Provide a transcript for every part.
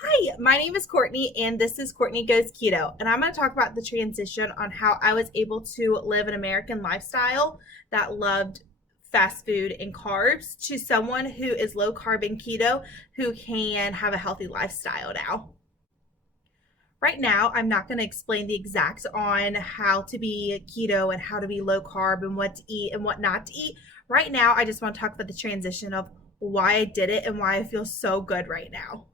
Hi, my name is Courtney, and this is Courtney Goes Keto. And I'm going to talk about the transition on how I was able to live an American lifestyle that loved fast food and carbs to someone who is low carb and keto who can have a healthy lifestyle now. Right now, I'm not going to explain the exacts on how to be keto and how to be low carb and what to eat and what not to eat. Right now, I just want to talk about the transition of why I did it and why I feel so good right now.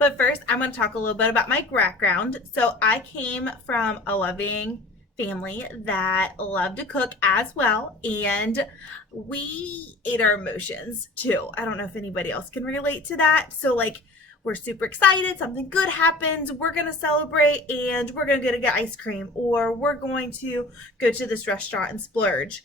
But first, I'm going to talk a little bit about my background. So, I came from a loving family that loved to cook as well, and we ate our emotions too. I don't know if anybody else can relate to that. So, like, we're super excited, something good happens, we're going to celebrate, and we're going to get ice cream, or we're going to go to this restaurant and splurge,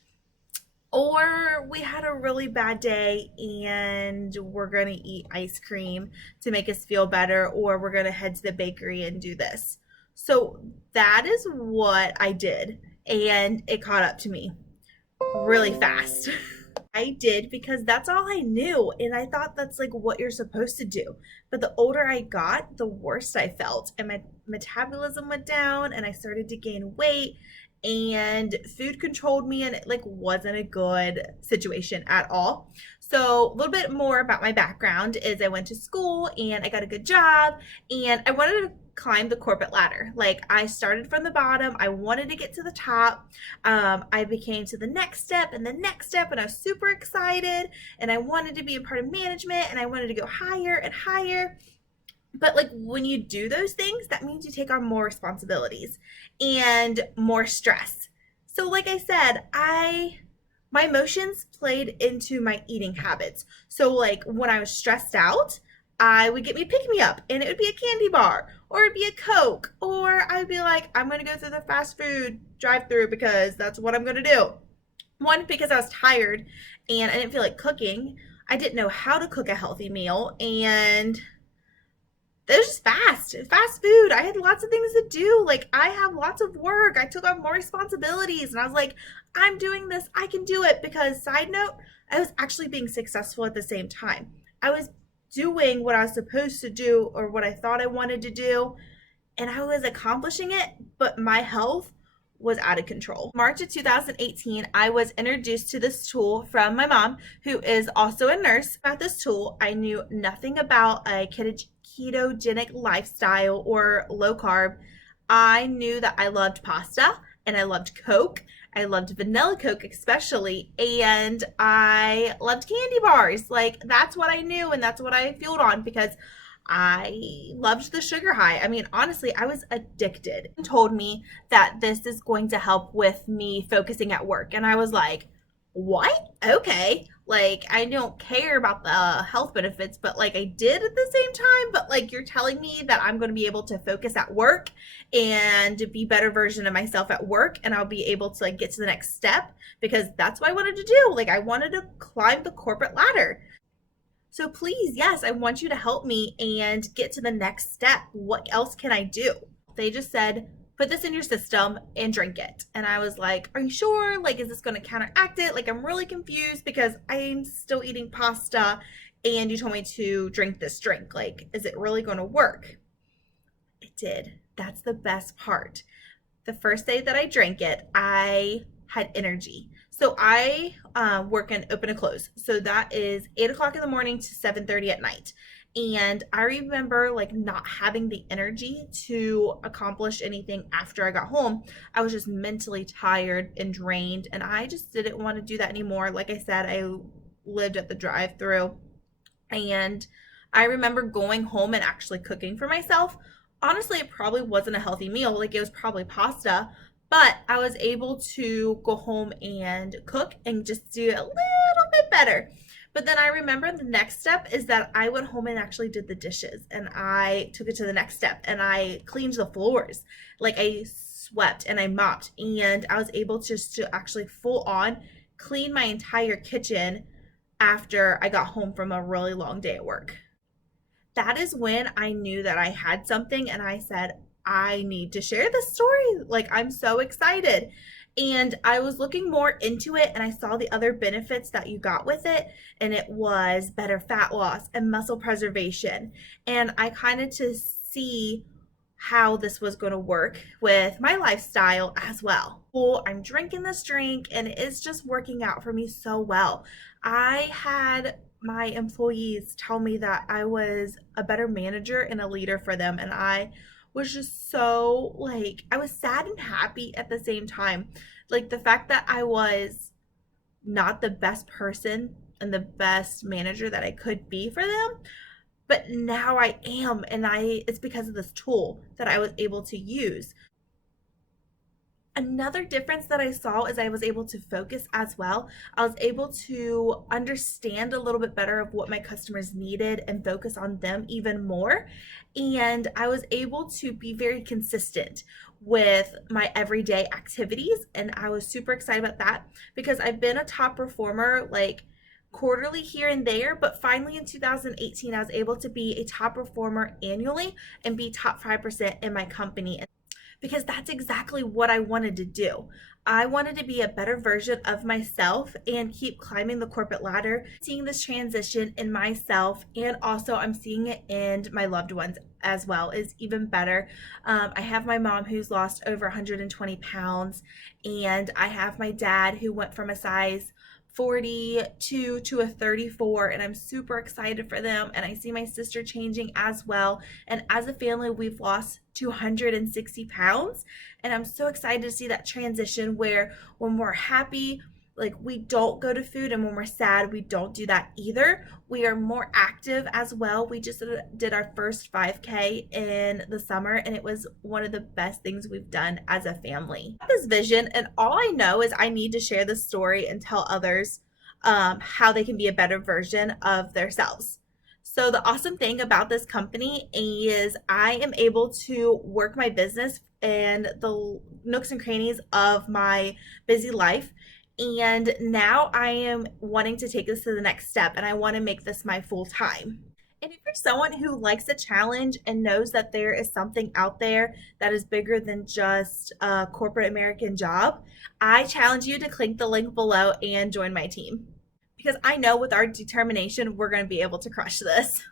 or we had a really bad day and we're going to eat ice cream to make us feel better, or we're going to head to the bakery and do this. So that is what I did. And it caught up to me really fast. I did because that's all I knew. And I thought that's like what you're supposed to do. But the older I got, the worse I felt. And my metabolism went down and I started to gain weight and food controlled me, and it like wasn't a good situation at all. So a little bit more about my background is I went to school and I got a good job and I wanted to climb the corporate ladder. Like I started from the bottom, I wanted to get to the top. I became to the next step and the next step, and I was super excited and I wanted to be a part of management and I wanted to go higher and higher. But like when you do those things, that means you take on more responsibilities and more stress. So like I said, I my emotions played into my eating habits. So like when I was stressed out, I would get me pick me up and it would be a candy bar or it'd be a Coke, or I'd be like, I'm gonna go through the fast food drive through because that's what I'm gonna do. One, because I was tired and I didn't feel like cooking. I didn't know how to cook a healthy meal, and it was just fast food. I had lots of things to do. Like I have lots of work. I took on more responsibilities, and I was like, I'm doing this. I can do it. Because side note, I was actually being successful at the same time. I was doing what I was supposed to do or what I thought I wanted to do, and I was accomplishing it, but my health was out of control. March of 2018, I was introduced to this tool from my mom, who is also a nurse. About this tool, I knew nothing about a ketogenic lifestyle or low carb. I knew that I loved pasta and I loved Coke. I loved vanilla Coke especially, and I loved candy bars. Like that's what I knew and that's what I fueled on because I loved the sugar high. I mean, honestly, I was addicted. He told me that this is going to help with me focusing at work. And I was like, what? Okay. Like, I don't care about the health benefits, but like I did at the same time. But like, you're telling me that I'm going to be able to focus at work and be a better version of myself at work. And I'll be able to like get to the next step because that's what I wanted to do. Like, I wanted to climb the corporate ladder. So please, yes, I want you to help me and get to the next step. What else can I do? They just said, put this in your system and drink it. And I was like, are you sure? Like, is this going to counteract it? Like, I'm really confused because I'm still eating pasta and you told me to drink this drink. Like, is it really going to work? It did. That's the best part. The first day that I drank it, I had energy. So I work in open and close. So that is 8 o'clock in the morning to 7:30 at night. And I remember like not having the energy to accomplish anything after I got home. I was just mentally tired and drained, and I just didn't want to do that anymore. Like I said, I lived at the drive-through, and I remember going home and actually cooking for myself. Honestly, it probably wasn't a healthy meal. Like it was probably pasta, but I was able to go home and cook and just do it a little bit better. But then I remember the next step is that I went home and actually did the dishes, and I took it to the next step and I cleaned the floors. Like I swept and I mopped, and I was able just to actually full on clean my entire kitchen after I got home from a really long day at work. That is when I knew that I had something, and I said, I need to share this story. Like, I'm so excited. And I was looking more into it and I saw the other benefits that you got with it. And it was better fat loss and muscle preservation. And I kind of to see how this was going to work with my lifestyle as well. Well, I'm drinking this drink and it's just working out for me so well. I had my employees tell me that I was a better manager and a leader for them. And I was just so like, I was sad and happy at the same time. Like the fact that I was not the best person and the best manager that I could be for them, but now I am, and it's because of this tool that I was able to use. Another difference that I saw is I was able to focus as well. I was able to understand a little bit better of what my customers needed and focus on them even more. And I was able to be very consistent with my everyday activities. And I was super excited about that because I've been a top performer like quarterly here and there, but finally in 2018, I was able to be a top performer annually and be top 5% in my company because that's exactly what I wanted to do. I wanted to be a better version of myself and keep climbing the corporate ladder, seeing this transition in myself, and also I'm seeing it in my loved ones as well is even better. I have my mom who's lost over 120 pounds, and I have my dad who went from a size 42 to a 34, and I'm super excited for them. And I see my sister changing as well. And as a family, we've lost 260 pounds. And I'm so excited to see that transition where when we're happy, like we don't go to food, and when we're sad, we don't do that either. We are more active as well. We just did our first 5K in the summer, and it was one of the best things we've done as a family. This vision, and all I know is I need to share this story and tell others how they can be a better version of themselves. So the awesome thing about this company is I am able to work my business and the nooks and crannies of my busy life. And now I am wanting to take this to the next step, and I want to make this my full time. And if you're someone who likes a challenge and knows that there is something out there that is bigger than just a corporate American job, I challenge you to click the link below and join my team. Because I know with our determination, we're going to be able to crush this.